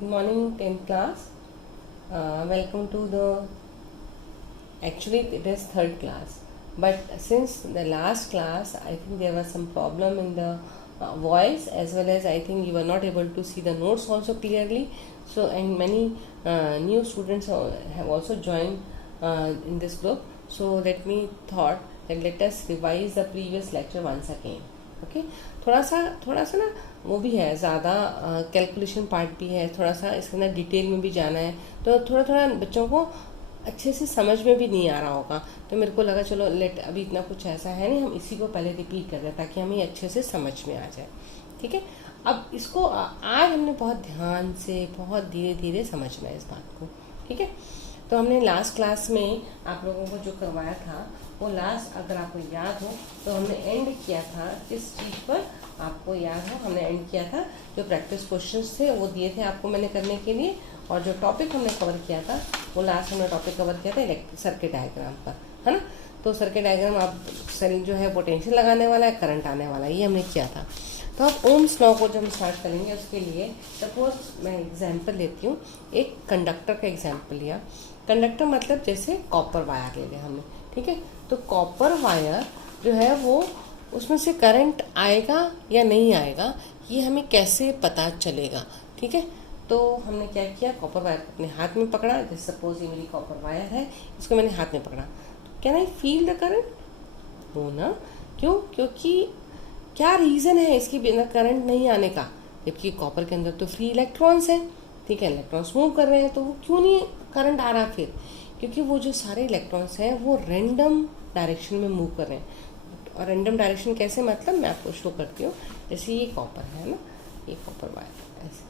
Good morning, 10th class. Welcome to the. Actually, it is third class, but since the last class, I think there was some problem in the voice, as well as I think you were not able to see the notes also clearly. So, and many new students have also joined in this group. So, let me thought that let us revise the previous lecture once again. Okay थोड़ा सा ना वो भी है, ज़्यादा calculation part भी है, थोड़ा सा इसके अंदर डिटेल में भी जाना है, तो थोड़ा बच्चों को अच्छे से समझ में भी नहीं आ रहा होगा। तो मेरे को लगा चलो लेट, अभी इतना कुछ ऐसा है नहीं, हम इसी को पहले रिपीट कर दें ताकि हमें अच्छे से समझ में आ जाए। ठीक है, अब इसको आज हमने बहुत ध्यान से बहुत धीरे धीरे समझना है इस बात को। ठीक है, तो हमने लास्ट क्लास में आप लोगों को जो करवाया था वो लास्ट, अगर आपको याद हो तो हमने एंड किया था किस चीज़ पर, आपको याद हो हमने एंड किया था जो प्रैक्टिस क्वेश्चंस थे वो दिए थे आपको मैंने करने के लिए, और जो टॉपिक हमने कवर किया था वो लास्ट हमने टॉपिक कवर किया था सर्किट डायग्राम पर, है ना। तो सर्किट डायग्राम आप जो है पोटेंशियल लगाने वाला है, करंट आने वाला है, ये हमने किया था। तो अब ओम्स लॉ को जब हम स्टार्ट करेंगे उसके लिए सपोज मैं एग्जांपल लेती हूँ, एक कंडक्टर का एग्जांपल लिया। कंडक्टर मतलब जैसे कॉपर वायर ले लिया हमने, ठीक है। तो कॉपर वायर जो है वो उसमें से करंट आएगा या नहीं आएगा ये हमें कैसे पता चलेगा, ठीक है। तो हमने क्या किया, कॉपर वायर को अपने हाथ में पकड़ा, जैसे सपोज ये मेरी कॉपर वायर है, इसको मैंने हाथ में पकड़ा, can I feel the current? No ना, क्यों? क्योंकि क्या रीज़न है इसके बिना करंट नहीं आने का, जबकि कॉपर के अंदर तो फ्री इलेक्ट्रॉन्स है, ठीक है, इलेक्ट्रॉन्स मूव कर रहे हैं, तो वो क्यों नहीं करंट आ रहा फिर? क्योंकि वो जो सारे इलेक्ट्रॉन्स हैं वो रैंडम डायरेक्शन में मूव कर रहे हैं। और रैंडम डायरेक्शन कैसे, मतलब मैं आपको शो करती हूँ, जैसे ये कॉपर है ना, ये कॉपर वायर ऐसे,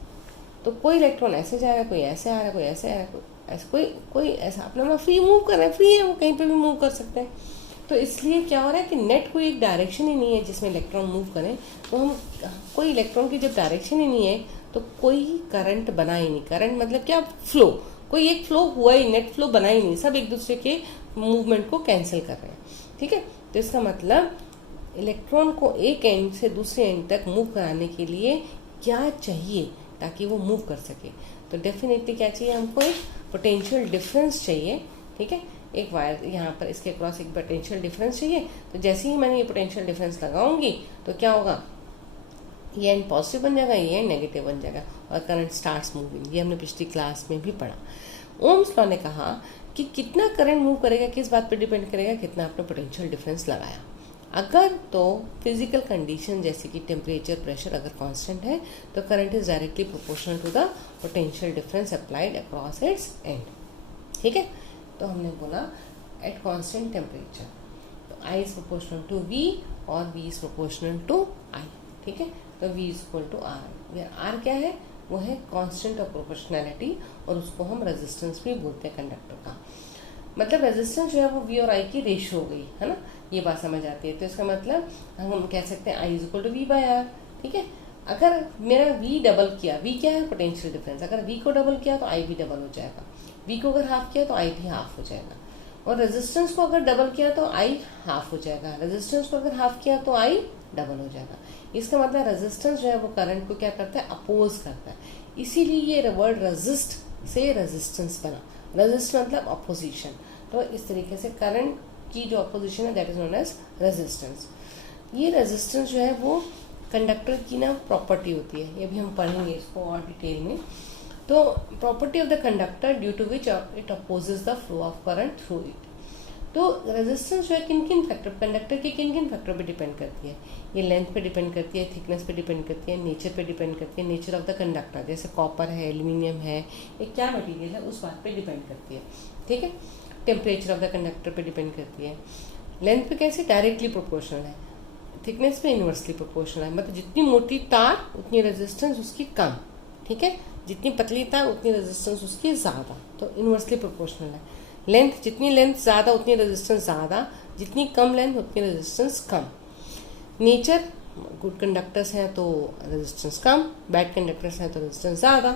तो कोई इलेक्ट्रॉन ऐसे जा रहा है, कोई ऐसे आ रहा है, कोई ऐसे आ रहा है, कोई ऐसे, कोई ऐसा अपना फ्री मूव कर रहा है, फ्री है, वो कहीं पर भी मूव कर सकते हैं। तो इसलिए क्या हो रहा है कि नेट कोई एक डायरेक्शन ही नहीं है जिसमें इलेक्ट्रॉन मूव करें, तो हम कोई इलेक्ट्रॉन की जब डायरेक्शन ही नहीं है तो कोई करंट बना ही नहीं। करंट मतलब क्या, फ्लो, कोई एक फ्लो हुआ ही, नेट फ्लो बना ही नहीं, सब एक दूसरे के मूवमेंट को कैंसिल कर रहे हैं, ठीक है। तो इसका मतलब इलेक्ट्रॉन को एक एंड से दूसरे एंड तक मूव कराने के लिए क्या चाहिए ताकि वो मूव कर सके, तो डेफिनेटली क्या चाहिए, हमको एक पोटेंशियल डिफरेंस चाहिए, ठीक है। एक वायर यहाँ पर इसके क्रॉस एक पोटेंशियल डिफरेंस चाहिए, तो जैसे ही मैंने ये पोटेंशियल डिफरेंस लगाऊंगी तो क्या होगा, ये एंड पॉजिटिव बन जाएगा, ये एंड नेगेटिव बन जाएगा और करंट स्टार्ट्स मूविंग। ये हमने पिछली क्लास में भी पढ़ा। ओम्स लॉ ने कहा कि कितना करंट मूव करेगा किस बात पर डिपेंड करेगा, कितना आपने पोटेंशियल डिफरेंस लगाया। अगर तो फिजिकल कंडीशन जैसे कि टेम्परेचर, प्रेशर अगर कांस्टेंट है तो current is directly proportional to the potential difference applied across its end, ठीक है। तो हमने बोला एट कांस्टेंट टेम्परेचर तो I is proportional to V और V is proportional to I, ठीक है। तो V is equal to R। R क्या है, वो है कांस्टेंट ऑफ प्रोपोर्शनैलिटी, और उसको हम रेजिस्टेंस भी बोलते हैं कंडक्टर का। मतलब रेजिस्टेंस जो है वो V और I की रेशियो हो गई, है ना, ये बात समझ आती है। तो इसका मतलब हम कह सकते हैं I is equal to V by R, ठीक है। अगर मेरा V डबल किया, V क्या है, पोटेंशियल डिफरेंस, अगर V को डबल किया तो I भी डबल हो जाएगा, V को अगर हाफ किया तो I भी हाफ हो जाएगा, और रेजिस्टेंस को अगर डबल किया तो I हाफ हो जाएगा, रेजिस्टेंस को अगर हाफ किया तो I डबल हो जाएगा। इसका मतलब रेजिस्टेंस जो है वो करंट को क्या करता है, अपोज करता है, इसीलिए ये वर्ड रेजिस्ट से रेजिस्टेंस बना। रेजिस्ट मतलब अपोजिशन, तो इस तरीके से करंट की जो अपोजिशन है that is known as resistance. ये रेजिस्टेंस जो है वो कंडक्टर की ना प्रॉपर्टी होती है, ये भी हम पढ़ेंगे इसको और डिटेल में। तो property of the conductor due to which it opposes the flow of current through it. तो रेजिस्टेंस जो है किन किन फैक्टर, कंडक्टर के किन किन फैक्टर पे डिपेंड करती है, ये लेंथ पे डिपेंड करती है, थिकनेस पे डिपेंड करती है, नेचर पे डिपेंड करती है, नेचर ऑफ द कंडक्टर, जैसे कॉपर है, एल्यूमिनियम है, ये क्या मटेरियल है उस बात पे डिपेंड करती है, ठीक है। टेम्परेचर ऑफ द कंडक्टर पे डिपेंड करती है, लेंथ पे कैसे, डायरेक्टली प्रोपोर्शनल है, थिकनेस पे इन्वर्सली प्रोपोर्शनल है, मतलब जितनी मोटी तार उतनी रेजिस्टेंस उसकी कम, ठीक है, जितनी पतली तार उतनी रेजिस्टेंस उसकी ज़्यादा, तो इन्वर्सली प्रोपोर्शनल है। लेंथ, जितनी लेंथ ज़्यादा उतनी रेजिस्टेंस ज़्यादा, जितनी कम लेंथ उतनी रेजिस्टेंस कम। नेचर, गुड कंडक्टर्स हैं तो रेजिस्टेंस कम, बैड कंडक्टर्स हैं तो रेजिस्टेंस ज़्यादा।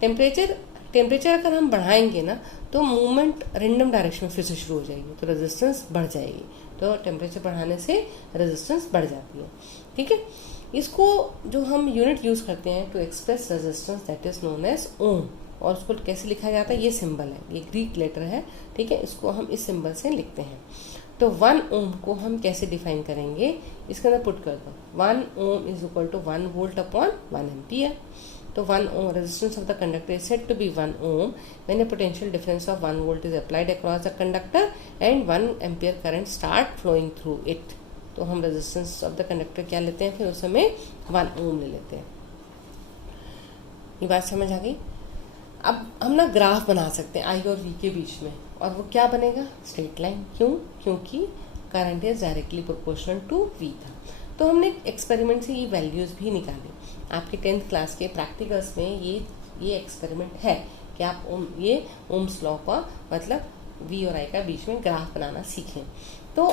टेम्परेचर, टेम्परेचर अगर हम बढ़ाएंगे ना तो मूवमेंट रेंडम डायरेक्शन में फिर से शुरू हो जाएगी, तो रेजिस्टेंस बढ़ जाएगी। तो टेम्परेचर बढ़ाने से रेजिस्टेंस बढ़ जाती है। ठीक है, इसको जो हम यूनिट यूज़ करते हैं to express resistance that is known as ohm. और उसको कैसे लिखा जाता है, ये सिंबल है, ये ग्रीक लेटर है। ठीक है, इसको हम इस सिंबल से लिखते हैं। तो 1 ओम को हम कैसे डिफाइन करेंगे, इसके अंदर पुट कर दो 1 ohm is equal to 1 volt upon 1 ampere. तो 1 ohm resistance of the conductor is said to be 1 ohm when a potential difference of 1 volt is applied across the conductor and 1 ampere current start flowing through it। तो हम resistance of the conductor क्या लेते हैं, फिर उस समय 1 ohm ले लेते हैं। ये बात समझ आ गई। अब हम ना ग्राफ बना सकते हैं आई और वी के बीच में, और वो क्या बनेगा, स्ट्रेट लाइन। क्यों, क्योंकि current is directly proportional to V था। तो हमने एक्सपेरिमेंट से ये वैल्यूज़ भी निकाली। आपके 10th क्लास के प्रैक्टिकल्स में ये एक्सपेरिमेंट है कि आप ये ओम्स लॉ का मतलब वी और आई का बीच में ग्राफ बनाना सीखें। तो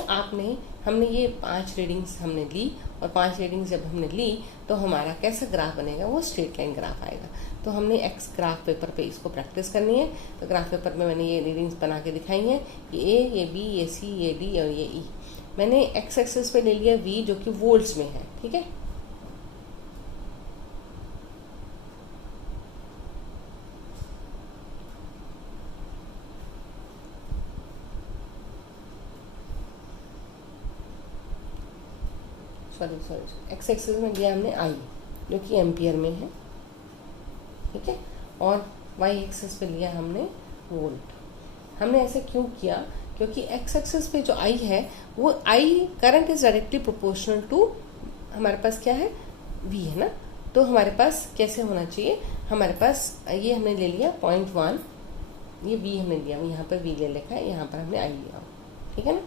हमने ये 5 रीडिंग्स हमने ली, और 5 रीडिंग्स जब हमने ली तो हमारा कैसा ग्राफ बनेगा, वो स्ट्रेट लाइन ग्राफ आएगा। तो हमने एक्स ग्राफ पेपर पे इसको प्रैक्टिस करनी है। तो ग्राफ पेपर में मैंने ये रीडिंग्स बना के दिखाई हैं, ये ए, ये बी, ये सी, ये डी और ये ई। मैंने एक्स एक्सिस पे ले लिया वी जो कि वोल्ट्स में है। ठीक है, सॉरी एक्स एक्सिस में लिया हमने आई जो कि एम्पियर में है। ठीक है, और वाई एक्सिस पे लिया हमने वोल्ट। हमने ऐसे क्यों किया, क्योंकि एक्स एक्सिस पे जो आई है वो I current is directly proportional to हमारे पास क्या है, वी है ना। तो हमारे पास कैसे होना चाहिए, हमारे पास ये हमने ले लिया 0.1, ये वी हमने लिया, यहाँ पर वी ले रखा है, यहाँ पर हमने आई लिया। ठीक है ना,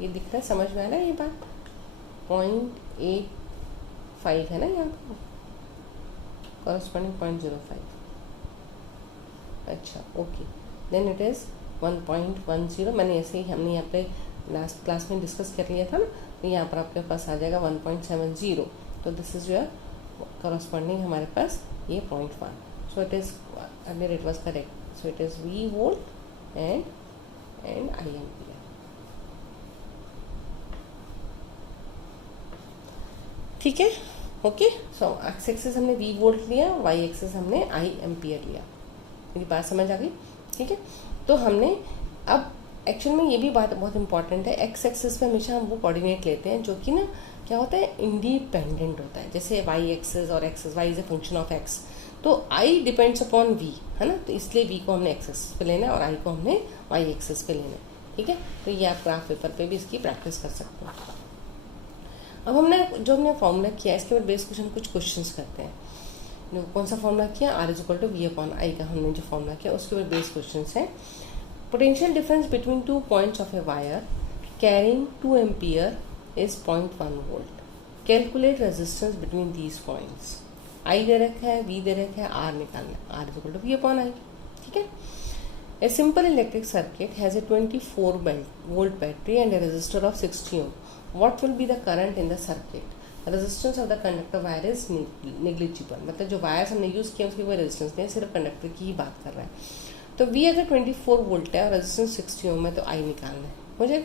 ये दिख रहा है, समझ में आ रहा है ये बात। 0.85 है ना यहाँ पर, कॉरस्पॉन्डिंग 0.05। अच्छा ओके, देन इट इज़ 1.10। मैंने ऐसे ही हमने यहाँ पे लास्ट क्लास में डिस्कस कर लिया था ना, तो यहाँ पर आपके पास आ जाएगा 1.70। तो दिस इज योर कॉरस्पॉन्डिंग हमारे पास ये 0.1। So it is earlier it was correct. So it is V volt and I ampere. ठीक है, ओके। सो एक्स एक्सिस हमने वी वोल्ट लिया, वाई एक्सिस हमने आई एम्पियर लिया। मेरी बात समझ आ गई। ठीक है, तो हमने अब एक्चुअल में ये भी बात बहुत इंपॉर्टेंट है, एक्स एक्सिस पे हमेशा हम वो कोऑर्डिनेट लेते हैं जो कि ना क्या होता है, इंडिपेंडेंट होता है। जैसे वाई एक्सिस और axis, y is a function of x, तो आई डिपेंड्स अपॉन वी है ना, तो इसलिए वी को हमने एक्स एक्सिस पे लेना है और आई को हमने वाई एक्सिस पे लेना है। ठीक है, तो ये आप ग्राफ पेपर पे भी इसकी प्रैक्टिस कर सकते हैं। अब हमने फॉर्मूला किया इसके बाद बेस कुछ क्वेश्चंस करते हैं। जो कौन सा फॉर्मूला किया, R is equal to V upon I का हमने जो फॉर्मूला किया, उसके बाद बेस क्वेश्चंस है। Potential difference between 2 points of a wire carrying 2 ampere is 0.1 volt. Calculate resistance between these points. I दे रखा है, वी दे रखा है, आर निकालना है, R is equal to V upon I. ठीक है, a simple electric circuit has a 24 volt battery and A resistor of 60 ohm. What will be the current in the circuit? The resistance of the conductor wire is negligible। मतलब जो wires हमने use किया उसकी कोई resistance नहीं है, सिर्फ conductor की ही बात कर रहा है। तो V अगर 24 वोल्ट है और रेजिस्टेंस 60 ओम है, तो I निकालना है मुझे।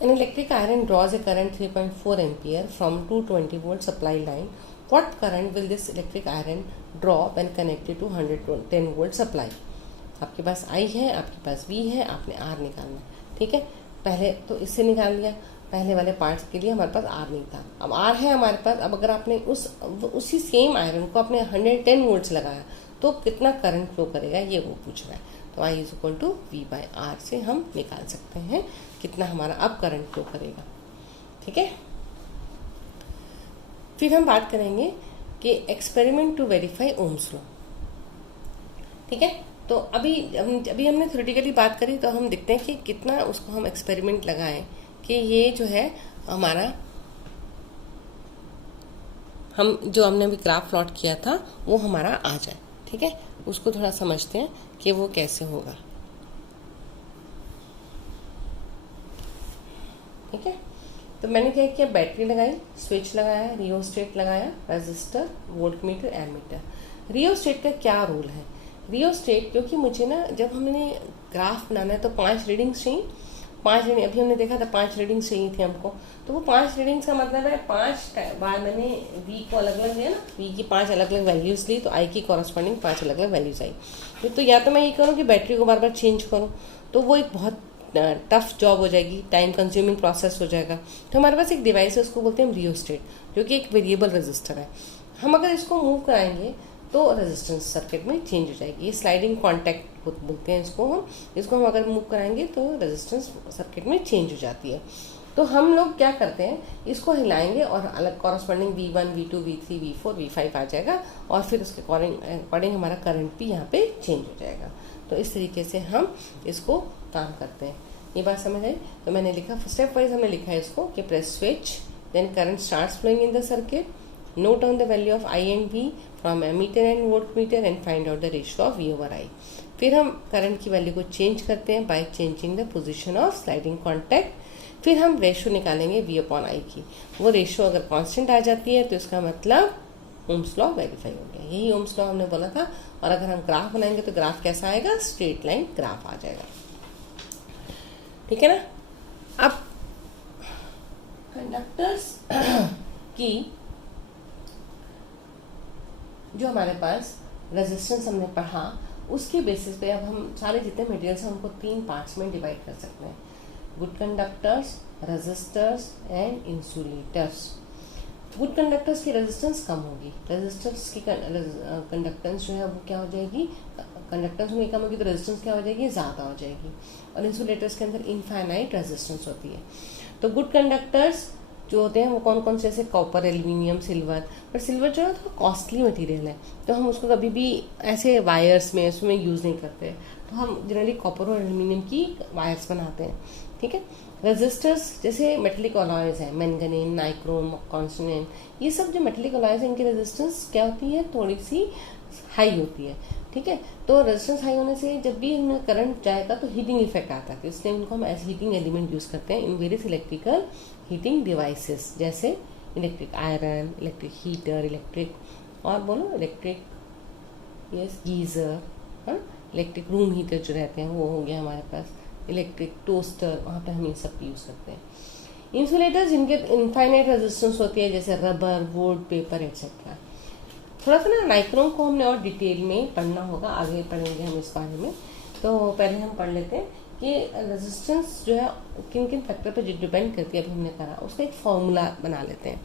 An electric iron draws a current 3.4 ampere from 220 volt supply line। What current will this electric iron draw when connected to 110 volt supply? आपके पास I है, आपके पास V है, आपने R निकालना है। ठीक है, पहले तो इससे निकाल लिया, पहले वाले पार्ट्स के लिए हमारे पास आर नहीं था, अब आर है हमारे पास। अब अगर आपने उसी सेम आयरन को आपने 110 वोल्ट्स लगाया तो कितना करंट फ्लो करेगा, ये वो पूछ रहा है। तो I is equal to V by R से हम निकाल सकते हैं कितना हमारा अब करंट फ्लो करेगा। ठीक है, फिर हम बात करेंगे कि experiment to verify Ohm's law. ठीक है, तो अभी हमने थ्योरेटिकली बात करी, तो हम देखते हैं कि कितना उसको हम एक्सपेरिमेंट लगाएं कि ये जो है हमारा हमने अभी ग्राफ प्लॉट किया था वो हमारा आ जाए। ठीक है, उसको थोड़ा समझते हैं कि वो कैसे होगा। ठीक है, तो मैंने क्या किया, बैटरी लगाई, स्विच लगाया, रियोस्टेट लगाया, रजिस्टर, वोल्टमीटर, एमीटर। रियोस्टेट का क्या रोल है? रियोस्टेट, क्योंकि मुझे ना जब हमने ग्राफ बनाना है तो 5 रीडिंग्स चाहिए। 5 रीडिंग अभी हमने देखा था, 5 रीडिंग्स चाहिए थी हमको। तो वो 5 रीडिंग्स का मतलब है 5 बार मैंने वी को अलग अलग लिया ना, वी की 5 अलग अलग वैल्यूज़ ली, तो आई की कॉरस्पॉन्डिंग 5 अलग अलग वैल्यूज़ आई। तो या तो मैं ये करूँ कि बैटरी को बार बार चेंज करूँ, तो वो एक बहुत टफ जॉब हो जाएगी, टाइम कंज्यूमिंग प्रोसेस हो जाएगा। तो हमारे पास एक डिवाइस है, उसको बोलते हैं रियोस्टेट, जो कि एक वेरिएबल रजिस्टर है। हम अगर इसको मूव कराएंगे तो रेजिस्टेंस सर्किट में चेंज हो जाएगी। ये स्लाइडिंग कॉन्टैक्ट बोलते हैं इसको हम अगर मूव कराएंगे तो रेजिस्टेंस सर्किट में चेंज हो जाती है। तो हम लोग क्या करते हैं, इसको हिलाएंगे और अलग corresponding V1, V2, V3, V4, V5 आ जाएगा, और फिर उसके अकॉर्डिंग हमारा करंट भी यहाँ पे चेंज हो जाएगा। तो इस तरीके से हम इसको काम करते हैं। ये बात समझ आई? तो मैंने लिखा, स्टेप वाइज हमने लिखा है इसको कि press switch, then current starts flowing in the circuit, note down the value of I and V from ammeter and voltmeter and find out the ratio of V over I। फिर हम current की value को change करते हैं by changing the position of sliding contact. फिर हम ratio निकालेंगे V upon I की। वो रेशो अगर कांस्टेंट आ जाती है तो इसका मतलब ओम्स लॉ वेरीफाई हो गया। यही ओम्स लॉ हमने बोला था। और अगर हम ग्राफ बनाएंगे तो ग्राफ कैसा आएगा? स्ट्रेट लाइन ग्राफ आ जाएगा। ठीक है ना? अब कंडक्टर्स की जो हमारे पास रेजिस्टेंस हमने पढ़ा, उसके बेसिस पे अब हम सारे जितने मटेरियल्स हैं उनको 3 पार्ट्स में डिवाइड कर सकते हैं: good conductors, resistors and insulators. Good conductors की रेजिस्टेंस कम होगी, रेजिस्टर्स की कंडक्टेंस जो है वो क्या हो जाएगी, कंडक्टेंस में कम होगी तो रेजिस्टेंस क्या हो जाएगी, ज़्यादा हो जाएगी। और इंसुलेटर्स के अंदर इनफाइनाइट रेजिस्टेंस होती है। तो गुड कंडक्टर्स जो होते हैं वो कौन कौन से, जैसे कॉपर, एल्यूमिनियम, सिल्वर। पर सिल्वर जो है थोड़ा कॉस्टली मटेरियल है, तो हम उसको कभी भी ऐसे वायर्स में उसमें यूज़ नहीं करते। तो हम जनरली कॉपर और एल्यूमिनियम की वायर्स बनाते हैं। ठीक है। रेजिस्टर्स जैसे मेटेलिक अलॉयज हैं, मैंगनीज, नाइक्रोम, कॉन्सनेंट, ये सब जो मेटेलिक अलॉयज हैं इनकी रेजिस्टेंस क्या होती है, थोड़ी सी हाई होती है। ठीक है। तो रेजिस्टेंस हाई होने से जब भी इनमें करंट जाएगा तो हीटिंग इफेक्ट आता है, इसलिए इनको हम एज हीटिंग एलिमेंट यूज़ करते हैं in various electrical heating devices, जैसे electric iron, electric heater, electric और बोलो इलेक्ट्रिक गीज़र, हाँ, इलेक्ट्रिक रूम हीटर जो रहते हैं वो हो गया हमारे पास, इलेक्ट्रिक टोस्टर, वहाँ पे हम ये सब यूज़ करते हैं। इंसुलेटर्स जिनके इनफाइनाइट रेजिस्टेंस होती है, जैसे रबर, वुड, पेपर एक्सेट्रा। थोड़ा सा ना नाइक्रोम को हमने और डिटेल में पढ़ना होगा, आगे पढ़ेंगे हम इस बारे में। तो पहले हम पढ़ लेते हैं कि रेजिस्टेंस जो है किन किन फैक्टर पर डिपेंड करती है। अभी हमने करा, उसका एक फॉर्मूला बना लेते हैं।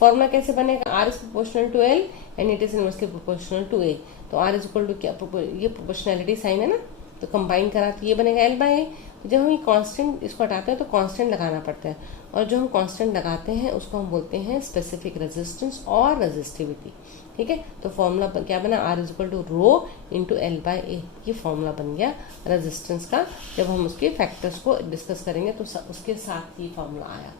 फॉर्मूला कैसे बनेगा? R is proportional to L and it is inversely proportional to A। तो R इज इक्वल टू क्या, ये प्रोपोर्शनैलिटी साइन है ना, तो कंबाइन करा तो ये बनेगा L बाय A। तो जब हम ये कांस्टेंट इसको हटाते हैं तो कांस्टेंट लगाना पड़ता है, और जो हम कांस्टेंट लगाते हैं उसको हम बोलते हैं स्पेसिफिक रेजिस्टेंस और रेजिस्टिविटी। ठीक है। तो फॉर्मूला क्या बना, R is equal to rho into L by A। ये फॉर्मूला बन गया रेजिस्टेंस का। जब हम उसके फैक्टर्स को डिस्कस करेंगे तो उसके साथ ये फॉर्मूला आया।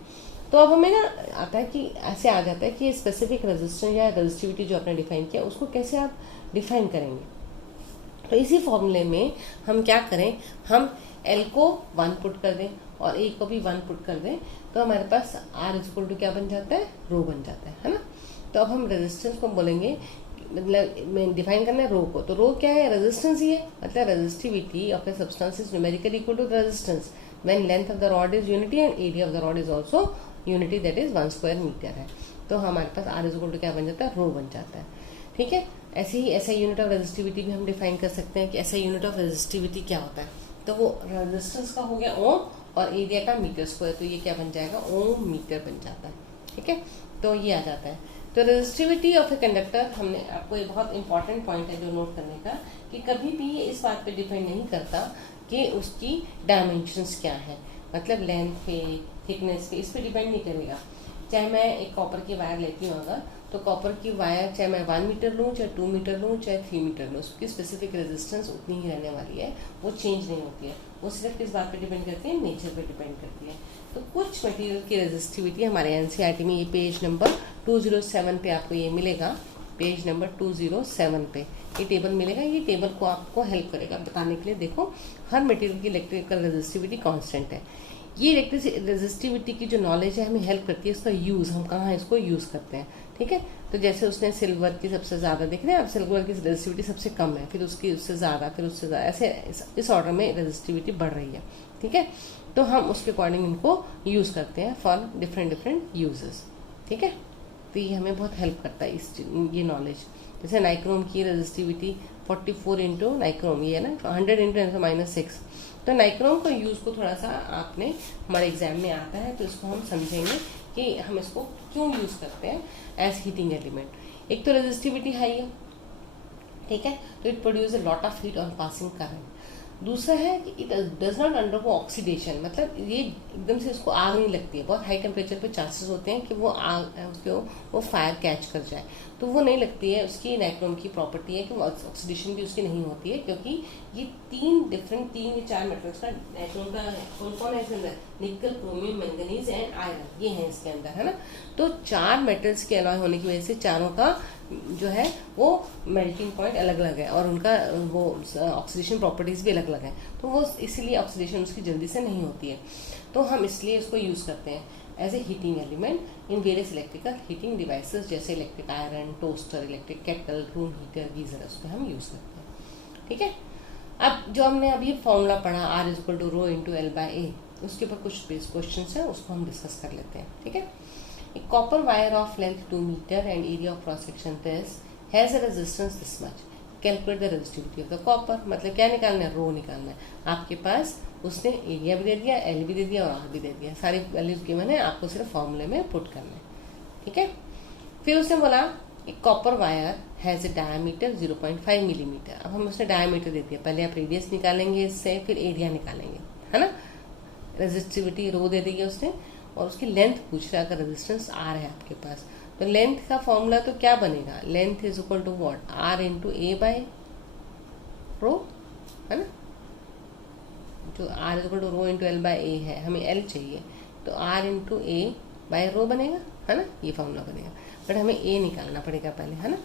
तो अब हमें ना आता है कि ऐसे आ जाता है कि स्पेसिफिक रेजिस्टेंस या रेजिस्टिविटी जो आपने डिफाइन किया उसको कैसे आप डिफाइन करेंगे। तो इसी फॉर्मूले में हम क्या करें, हम L को 1 पुट कर दें और A को भी 1 पुट कर दें, तो हमारे पास R इज इक्वल टू क्या बन जाता है, रो बन जाता है ना। तो अब हम रेजिस्टेंस को बोलेंगे, मतलब डिफाइन करना है रो को, तो रो क्या है, रेजिस्टेंस ही है। मतलब resistivity of a substance is numerically equal to resistance when length of the rod is unity and area of the rod is also unity, that is 1 square metre है। तो हमारे पास R इज इक्वल टू क्या बन जाता है, रो बन जाता है। ठीक है। ऐसे ही ऐसा यूनिट ऑफ रेजिस्टिविटी भी हम डिफाइन कर सकते हैं कि ऐसा यूनिट ऑफ रेजिस्टिविटी क्या होता है। तो वो रेजिस्टेंस का हो गया ओम और एरिया का मीटर स्क्वायर, तो ये क्या बन जाएगा, ओम मीटर बन जाता है। ठीक है। तो ये आ जाता है। तो रेजिस्टिविटी ऑफ ए कंडक्टर, हमने आपको ये बहुत इंपॉर्टेंट पॉइंट है जो नोट करने का, कि कभी भी ये इस बात पे डिपेंड नहीं करता कि उसकी डायमेंशंस क्या है, मतलब लेंथ पे, थिकनेस पे, इस पे डिपेंड नहीं करेगा। चाहे मैं एक कॉपर की वायर लेती हूँ अगर, तो कॉपर की वायर चाहे मैं 1 मीटर लूँ, चाहे 2 मीटर लूँ, चाहे 3 मीटर लूँ, उसकी स्पेसिफिक रेजिस्टेंस उतनी ही रहने वाली है, वो चेंज नहीं होती है। वो सिर्फ किस बात पे डिपेंड करती है, नेचर पे डिपेंड करती है। तो कुछ मटेरियल की रेजिस्टिविटी हमारे एनसीईआरटी में, ये पेज नंबर 207 पे आपको ये मिलेगा, पेज नंबर 207 पे ये टेबल मिलेगा। ये टेबल को आपको हेल्प करेगा बताने के लिए। देखो, हर मटेरियल की इलेक्ट्रिकल रेजिस्टिविटी कांस्टेंट है। ये इलेक्ट्रिक रेजिस्टिविटी की जो नॉलेज है हमें हेल्प करती है, इसका यूज़ हम कहाँ इसको यूज़ करते हैं, ठीक है। तो जैसे उसने सिल्वर की सबसे ज़्यादा, देख रहे हैं आप, सिल्वर की रेजिस्टिविटी सबसे कम है, फिर उसकी उससे ज़्यादा, फिर उससे ज़्यादा, ऐसे इस ऑर्डर में रेजिस्टिविटी बढ़ रही है, ठीक है। तो हम उसके अकॉर्डिंग इनको यूज़ करते हैं फॉर डिफरेंट यूजेस, ठीक है। तो ये हमें बहुत हेल्प करता है ये नॉलेज। जैसे नाइक्रोम की रेजिस्टिविटी 44 इंटू नाइक्रोम, ये है ना 100 इंटू -6। तो नाइक्रोम का यूज़ को थोड़ा सा आपने हमारे एग्जाम में आता है, तो इसको हम समझेंगे कि हम इसको क्यों यूज़ करते हैं एज हीटिंग एलिमेंट। एक तो रेजिस्टिविटी हाई है, ठीक है, तो it produce a lot of heat on passing current. दूसरा है कि it does not undergo oxidation, मतलब ये एकदम से इसको आग नहीं लगती है, बहुत हाई टेम्परेचर पे चांसेस होते हैं कि वो आग उसको वो फायर कैच कर जाए, तो वो नहीं लगती है। उसकी नाइक्रोम की प्रॉपर्टी है कि वो ऑक्सीडेशन भी उसकी नहीं होती है, क्योंकि ये तीन या चार मेटल्स का नाइक्रोम का कौन कौन है इसके अंदर, निकल, क्रोमियम, मैंगनीज एंड आयरन, ये है इसके अंदर, है ना। तो चार मेटल्स के अलॉय होने की वजह से चारों का जो है वो मेल्टिंग पॉइंट अलग अलग है और उनका वो ऑक्सीडेशन प्रॉपर्टीज भी अलग अलग है, तो वो इसीलिए ऑक्सीडेशन उसकी जल्दी से नहीं होती है। तो हम इसलिए इसको यूज़ करते हैं as a heating element in various electrical heating devices, जैसे electric iron, toaster, electric kettle, room heater, geyser, उस पर हम यूज़ करते हैं, ठीक है। अब जो हमने अभी फॉर्मूला पढ़ा R=ρ×L/A, उसके ऊपर कुछ क्वेश्चन है, उसको हम डिस्कस कर लेते हैं, ठीक है। A copper wire of length 2 meter and area of cross section this has a resistance this much. Calculate the resistivity of the copper. मतलब क्या निकालना है, रो निकालना है। आपके पास उसने एरिया भी दे दिया, एल भी दे दिया और आर भी दे दिया, सारी वैल्यूज गिवन है, आपको सिर्फ फॉर्मूले में पुट करना है, ठीक है। फिर उसने बोला एक copper wire has a diameter 0.5 millimetre. अब हम उसने डायमीटर दे दिया, पहले आप रेडियस निकालेंगे इससे, फिर एरिया निकालेंगे, है ना। रेजिस्टिविटी रो दे दी है उसने, और उसकी लेंथ पूछ रहा है, अगर रेजिस्टेंस आर है आपके पास, तो लेंथ का फॉर्मूला तो क्या बनेगा, length is equal to what, R×A/ρ, है ना। जो R=ρ×L/A है, हमें L चाहिए, तो R×A/ρ बनेगा, है ना, ये फॉर्मूला बनेगा। बट हमें A निकालना पड़ेगा पहले, है ना।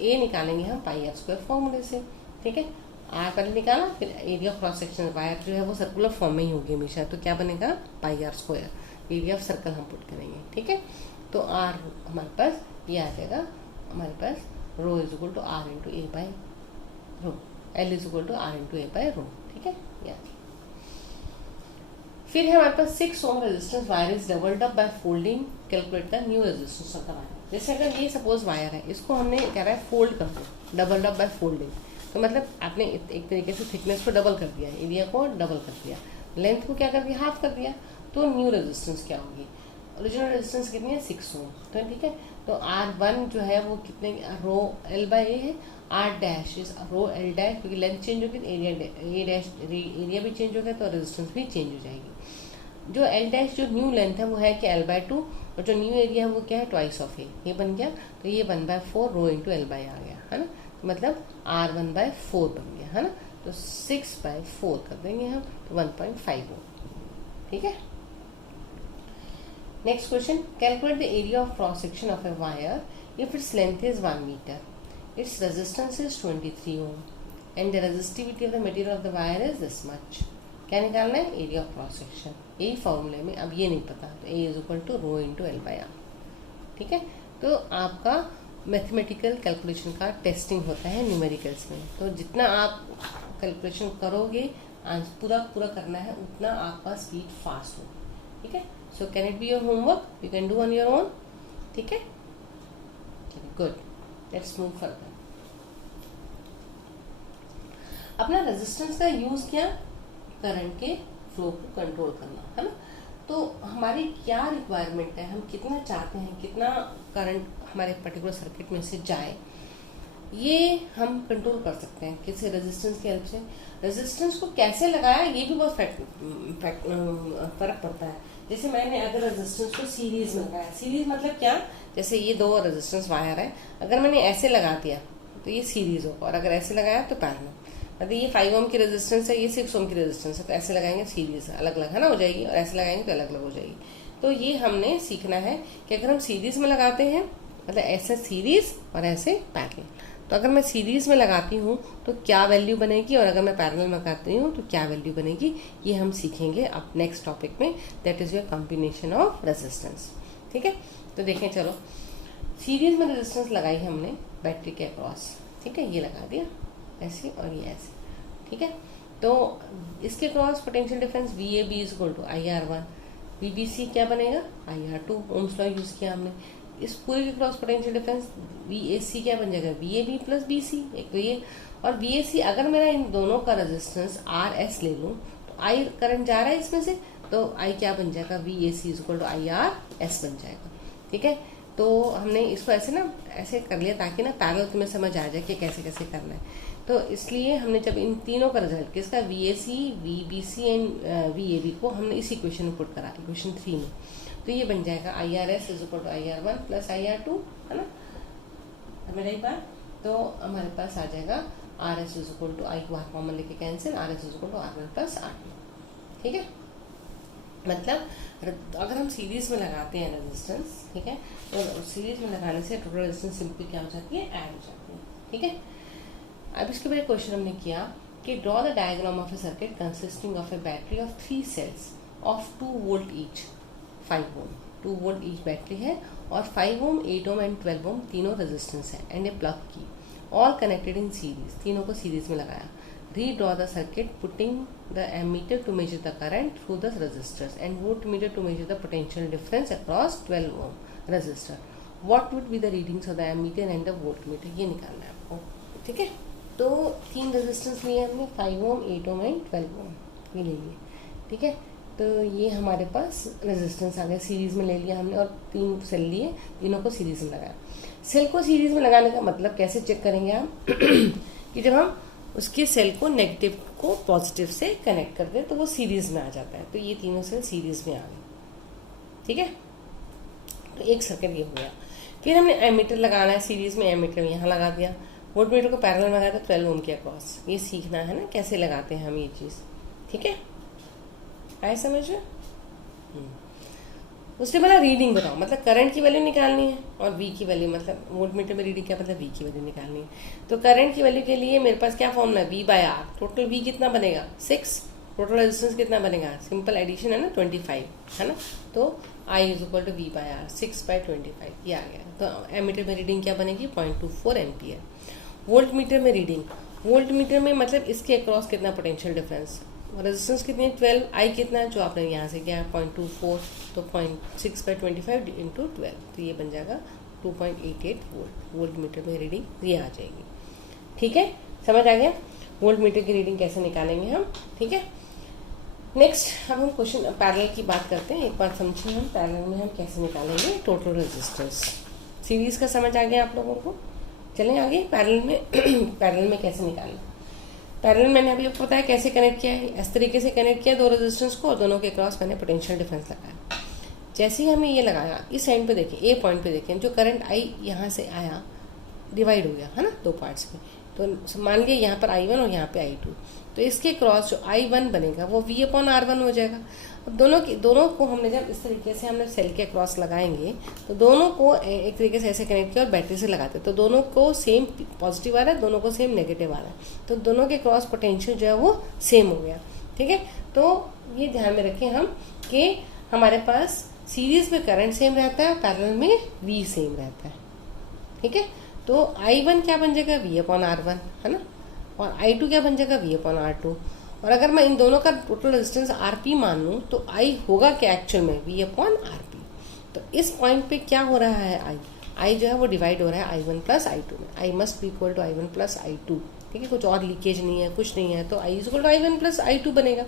A निकालेंगे हम πr² फॉर्मूले से, ठीक है। आर पहले निकाला, फिर area of cross section wire जो है वो सर्कुलर फॉर्म में ही होगी हमेशा, तो क्या बनेगा πr², एरिया ऑफ सर्कल हम पुट करेंगे, ठीक है। तो आर हमारे पास ये आ जाएगा, हमारे पास ρ=R×A/ρ, L=R×A/ρ, ठीक है। या फिर है हमारे पास 6 ohm resistance wire is doubled up by folding, calculate the new resistance of the wire. जैसे अगर ये सपोज वायर है, इसको हमने कह रहा है फोल्ड कर दो, डबल्ड अप बाय फोल्डिंग, तो मतलब आपने एक तरीके से थिकनेस को डबल कर दिया, एरिया को डबल कर दिया, लेंथ को क्या कर दिया, हाफ कर दिया, तो न्यू रेजिस्टेंस क्या होगी, ओरिजिनल रेजिस्टेंस कितनी है 6 ओम, तो ठीक है। तो R1 जो है वो कितने, ρL/A है, R' इज ρL', क्योंकि लेंथ चेंज होगी तो एरिया भी चेंज हो गया, तो रेजिस्टेंस भी चेंज हो जाएगी। जो L' जो न्यू लेंथ है वो है कि L/2, और जो न्यू एरिया है वो क्या है, ट्वाइस ऑफ ए, ये बन गया, तो ये 1/4 ρ×L/A आ गया, है ना। तो मतलब R1/4 बन गया, है ना। तो 6/4 कर देंगे हम, तो 1.5 ओम, ठीक है। Next question, calculate the area of cross section of a wire if its length is 1 meter, its resistance is 23 ohm and the resistivity of the material of the wire is this much. क्या निकालना है, area of cross section, यही फॉर्मूले में। अब ये नहीं पता, तो A=ρ×L/R, ठीक है। तो आपका मैथमेटिकल कैलकुलेशन का टेस्टिंग होता है न्यूमेरिकल्स में, तो जितना आप कैलकुलेशन करोगे, पूरा करना है, उतना आपका स्पीड फास्ट हो, ठीक है। So can it be your homework? You can do on your own, ठीक है। Good. Let's move further. अपना रेजिस्टेंस का यूज किया करंट के फ्लो को कंट्रोल करना, है ना। तो हमारी क्या रिक्वायरमेंट है, हम कितना चाहते हैं, कितना करंट हमारे पर्टिकुलर सर्किट में से जाए, ये हम कंट्रोल कर सकते हैं किसी रेजिस्टेंस की हेल्प से। रेजिस्टेंस को कैसे लगाया, ये भी बहुत फर्क पड़ता है। जैसे मैंने अगर रेजिस्टेंस को सीरीज में लगाया, सीरीज मतलब क्या, जैसे ये 2 रेजिस्टेंस वायर है, अगर मैंने ऐसे लगा दिया तो ये सीरीज होगा, और अगर ऐसे लगाया तो पैरेलल। मतलब ये 5 ओम की रेजिस्टेंस है, ये 6 ओम की रेजिस्टेंस है, तो ऐसे लगाएंगे सीरीज अलग अलग, है ना, हो जाएगी, और ऐसे लगाएंगे तो अलग अलग हो जाएगी। तो ये हमने सीखना है कि अगर हम सीरीज में लगाते हैं, मतलब ऐसे सीरीज और ऐसे पैरेलल, तो अगर मैं सीरीज में लगाती हूँ तो क्या वैल्यू बनेगी, और अगर मैं पैरेलल में लगाती हूँ तो क्या वैल्यू बनेगी, ये हम सीखेंगे अब नेक्स्ट टॉपिक में, that is your combination of resistance. ठीक है, तो देखें, चलो सीरीज में रेजिस्टेंस लगाई हमने बैटरी के अक्रॉस, ठीक है, ये लगा दिया ऐसे और ये ऐसे, ठीक है। तो इसके cross potential difference VAB is equal to IR1, VBC क्या बनेगा IR2, ओम्स लॉ यूज किया हमने। इस पूरे के क्रॉस पोटेंशियल डिफरेंस VAC क्या बन जाएगा VAB प्लस BC, एक तो ये, और VAC अगर मेरा इन दोनों का रेजिस्टेंस RS ले लूँ तो I करंट जा रहा है इसमें से, तो I क्या बन जाएगा VAC is equal to IRS बन जाएगा। ठीक है, तो हमने इसको ऐसे ना ऐसे कर लिया ताकि ना पैरेलल तुम्हें समझ आ जाए कि कैसे कैसे करना है। तो इसलिए हमने जब इन तीनों का रिजल्ट किसका VAC, VBC एंड VAB को हमने इस इक्वेशन में पुट करा, इक्वेशन 3 में, तो ये बन जाएगा IRS is equal to IR1 plus IR2, है ना, मेरा एक बार, तो हमारे पास आ जाएगा RS is equal to, I को बाहर कॉमन लेके cancel, RS is equal to R1 plus R2। ठीक है, मतलब अगर हम सीरीज में लगाते हैं रेजिस्टेंस, ठीक है, तो सीरीज में लगाने से टोटल रेजिस्टेंस सिंपली क्या हो जाती है, ऐड हो जाती है। ठीक है, अब इसके बाद क्वेश्चन हमने किया कि draw the diagram of a circuit consisting of a battery of 3 cells of 2 volt each, 5 ohm, 2 volt each battery है और 5 ओम, 8 ओम एंड 12 ओम तीनों रेजिस्टेंस है, एंड ए प्लग की, ऑल कनेक्टेड इन सीरीज, तीनों को सीरीज में लगाया। Redraw the circuit, putting the ammeter to measure the current through the resistors and voltmeter to measure the potential difference across 12 ohm resistor. What would be the readings of the ammeter and the voltmeter? ये निकालना है आपको। ठीक है, तो 3 resistance लिए हमने, 5 ओम, 8 ohm and 12 ओम, ये ले लिए। ठीक है, तो ये हमारे पास रेजिस्टेंस आ गया, सीरीज में ले लिया हमने और 3 सेल लिए, तीनों को सीरीज में लगाया। सेल को सीरीज में लगाने का मतलब कैसे चेक करेंगे आप कि जब हम उसके सेल को नेगेटिव को पॉजिटिव से कनेक्ट कर दे तो वो सीरीज में आ जाता है, तो ये तीनों सेल सीरीज में आ गए। ठीक है, तो एक सर्किट ये हो गया। फिर हमने एमीटर लगाना है सीरीज में, एमीटर यहाँ लगा दिया, वोल्टमीटर को पैरेलल में लगाया 12 ओम के अक्रॉस। ये सीखना है ना कैसे लगाते हैं हम ये चीज़। ठीक है, आए समझ में? उससे पहले रीडिंग बताओ, मतलब करंट की वैल्यू निकालनी है और V की वैल्यू, मतलब वोल्टमीटर में रीडिंग क्या मतलब V की वैल्यू निकालनी है। तो करंट की वैल्यू के लिए मेरे पास क्या फॉर्मूला है, V/R, टोटल V कितना बनेगा 6, टोटल रेजिस्टेंस कितना बनेगा, सिंपल एडिशन है ना 25, है ना, तो I is equal to V/R, 6/25 ये आ गया। तो एमीटर में रीडिंग क्या बनेगी 0.24 एम्पियर। वोल्टमीटर में रीडिंग, वोल्टमीटर में मतलब इसके अक्रॉस कितना पोटेंशियल डिफरेंस, रेजिस्टेंस कितनी है 12, आई कितना है जो आपने यहाँ से किया 0.24, तो 0.6/25 इंटू 12, तो ये बन जाएगा 2.88 वोल्ट। वोल्ट मीटर में रीडिंग ये आ जाएगी। ठीक है, समझ आ गया वोल्ट मीटर की रीडिंग कैसे निकालेंगे हम। ठीक है, नेक्स्ट अब हम क्वेश्चन पैरेलल की बात करते हैं। एक बार समझिए हम पैरेलल में हम कैसे निकालेंगे टोटल रेजिस्टेंस। सीरीज का समझ आ गया आप लोगों को, चलें आगे पैरेलल में पैरेलल में कैसे निकालना। पैरेलल मैंने अभी आपको बताया कैसे कनेक्ट किया है, इस तरीके से कनेक्ट किया दो रेजिस्टेंस को और दोनों के क्रॉस मैंने पोटेंशियल डिफरेंस लगाया। जैसे ही हमने ये लगाया, इस एंड पे देखें, ए पॉइंट पे देखें, जो करंट आई यहाँ से आया डिवाइड हो गया है ना दो पार्ट्स में, तो मान लीजिए यहाँ पर I1 और यहाँ पे I2, तो इसके क्रॉस जो I1 बनेगा वो V/R1 हो जाएगा। अब दोनों को हमने जब इस तरीके से हमने सेल के क्रॉस लगाएंगे तो दोनों को एक तरीके से ऐसे कनेक्ट किया और बैटरी से लगाते तो दोनों को सेम पॉजिटिव आ रहा है, दोनों को सेम नेगेटिव आ रहा है, तो दोनों के क्रॉस पोटेंशियल जो है वो सेम हो गया। ठीक है, तो ये ध्यान में रखें हम कि हमारे पास सीरीज में करंट सेम रहता है, पैरेलल में V सेम रहता है। ठीक है, तो I1 क्या बन जाएगा V/R1, है ना, और I2 क्या बन जाएगा V/R2। और अगर मैं इन दोनों का टोटल रेजिस्टेंस RP मान लूँ तो I होगा क्या एक्चुअल में V/RP। तो इस पॉइंट पे क्या हो रहा है, I जो है वो डिवाइड हो रहा है I1 प्लस I2 में। I must be equal to I1 plus I2। ठीक है, कुछ और लीकेज नहीं है, कुछ नहीं है, तो I is equal to I1 plus I2 बनेगा।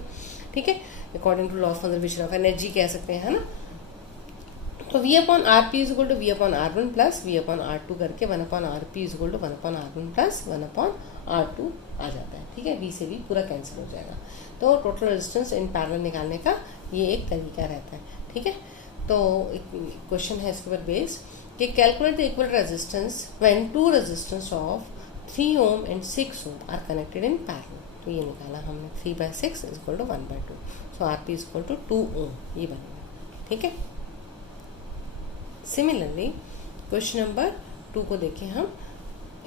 ठीक है, according to law of conservation of energy कह सकते हैं, है ना। तो V/RP is equal to V/R1 plus V/R2 करके 1/RP is equal to 1/R1 plus 1/R2 आ जाता है। ठीक है, V से V पूरा कैंसिल हो जाएगा। तो टोटल रेजिस्टेंस इन पैरेलल निकालने का ये एक तरीका रहता है। ठीक है, तो एक क्वेश्चन है इसके ऊपर बेस्ड कि calculate the equal resistance when two resistance of 3 ohm and 6 ohm are connected in parallel. तो ये निकाला हमने 3/6 is equal to 1/2, so RP is equal to 2 ohm ये बनेगा। ठीक है, सिमिलरली क्वेश्चन नंबर 2 को देखें हम।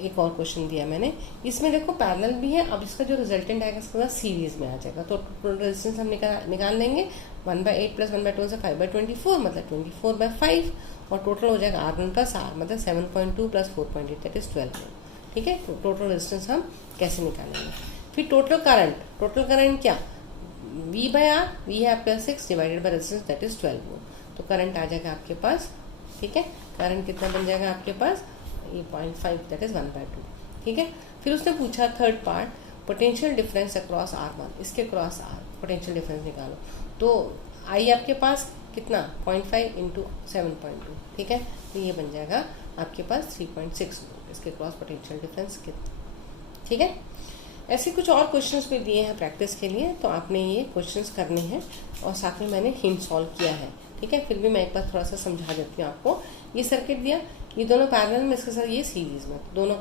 एक और क्वेश्चन दिया मैंने, इसमें देखो पैरेलल भी है, अब इसका जो रिजल्टेंट आएगा इसके बाद सीरीज में आ जाएगा, तो टोटल रेजिस्टेंस हम निकाल लेंगे 1/8 + 1/2 से 5/24 मतलब 24/5, और टोटल हो जाएगा R1 + R मतलब 7.2 + 4.8 दैट इज 12 वोल्ट। ठीक है, तो टोटल रेजिस्टेंस हम कैसे निकालेंगे। फिर टोटल करंट क्या, V/R, V है आपका 6 divided by resistance that is 12 volt, तो करंट आ जाएगा आपके पास। ठीक है, करंट कितना बन जाएगा आपके पास, ये 0.5 दैट इज 1/2। ठीक है, फिर उसने पूछा third part, potential difference across R1, इसके क्रॉस R पोटेंशियल डिफरेंस निकालो, तो I आपके पास कितना 0.5 × 7.2। ठीक है, तो ये बन जाएगा आपके पास 3.6 वोल्ट, इसके क्रॉस पोटेंशियल डिफरेंस कितना। ठीक है, ऐसे कुछ और क्वेश्चंस भी दिए हैं प्रैक्टिस के लिए, तो आपने ये क्वेश्चंस करने हैं, और साथ में मैंने हिंट सॉल्व किया है। ठीक है, फिर भी मैं एक बार थोड़ा सा समझा देती हूँ आपको। ये सर्किट दिया, ये दोनों पैरेलल में, इसके साथ ये सीरीज में, तीनों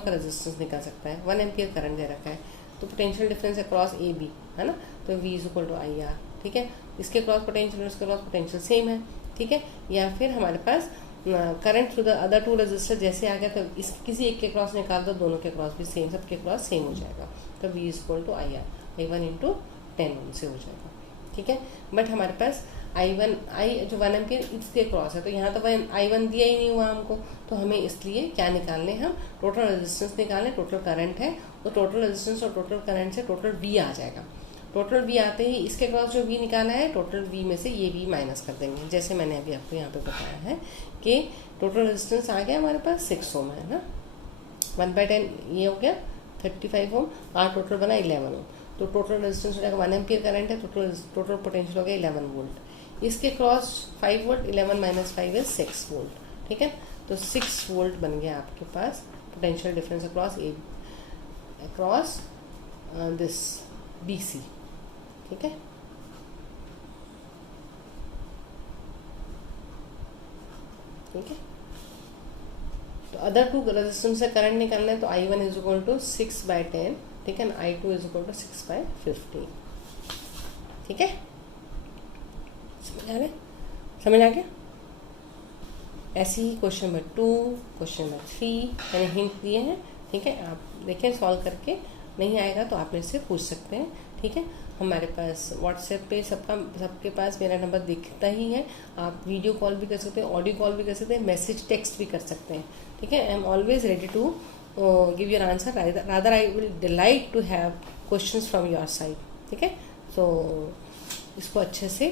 का रेजिस्टेंस निकल सकता है, 1 एम्पियर करंट दे रखा है, तो पोटेंशियल डिफरेंस अक्रॉस AB है ना, तो V = IR। ठीक है, इसके क्रॉस पोटेंशियल और इसके क्रॉस पोटेंशियल सेम है। ठीक है, या फिर हमारे पास current through the other 2 resistor जैसे आ गया, तो इस किसी एक के क्रॉस निकाल दो, दोनों के क्रॉस भी सेम, सबके क्रॉस सेम हो जाएगा, तो V = IR, I1 × 10 Ω से हो जाएगा। ठीक है, बट हमारे पास I जो 1 एम्पियर इसके क्रॉस है, तो यहाँ तो I1 दिया ही नहीं हुआ हमको, तो हमें इसलिए क्या निकालने, हम टोटल रेजिस्टेंस निकालें, टोटल करंट है, तो टोटल रेजिस्टेंस और टोटल करंट से टोटल V आ जाएगा। टोटल V आते ही इसके क्रॉस जो V निकाला है, टोटल V में से ये V माइनस कर देंगे, जैसे मैंने अभी आपको यहाँ पे बताया है कि टोटल रेजिस्टेंस आ गया हमारे पास 6 ओम है ना, 1/10 ये हो गया 35 ओम, R टोटल बना 11 ओम, तो टोटल रेजिस्टेंस हो जाएगा 1 एम्पियर करंट है, टोटल पोटेंशियल हो गया 11 वोल्ट, इसके क्रॉस 5 वोल्ट, 11 - 5 इज 6 वोल्ट। ठीक है, तो 6 वोल्ट बन गया आपके पास potential difference across this BC। ठीक है, ठीक है, तो अदर 2 रेजिस्टेंस से करंट निकालना है, तो I1 = 6/10। ठीक है ना, I2 = 6/50। ठीक है, समझ आ गया। ऐसे ही क्वेश्चन नंबर 2, क्वेश्चन नंबर 3 मैंने हिंट दिए हैं। ठीक है, आप देखें सॉल्व करके, नहीं आएगा तो आप मेरे से पूछ सकते हैं। ठीक है, हमारे पास व्हाट्सएप पे सबके पास मेरा नंबर दिखता ही है, आप वीडियो कॉल भी कर सकते हैं, ऑडियो कॉल भी कर सकते हैं, मैसेज टेक्स्ट भी कर सकते हैं। ठीक है, I am always ready to give your answer, rather I will delight to have questions from your side. ठीक है, तो इसको अच्छे से,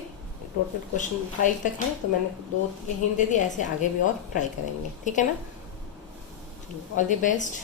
टोटल क्वेश्चन 5 तक है, तो मैंने 2 हिंट दे दी, ऐसे आगे भी और ट्राई करेंगे। ठीक है ना, ऑल द बेस्ट।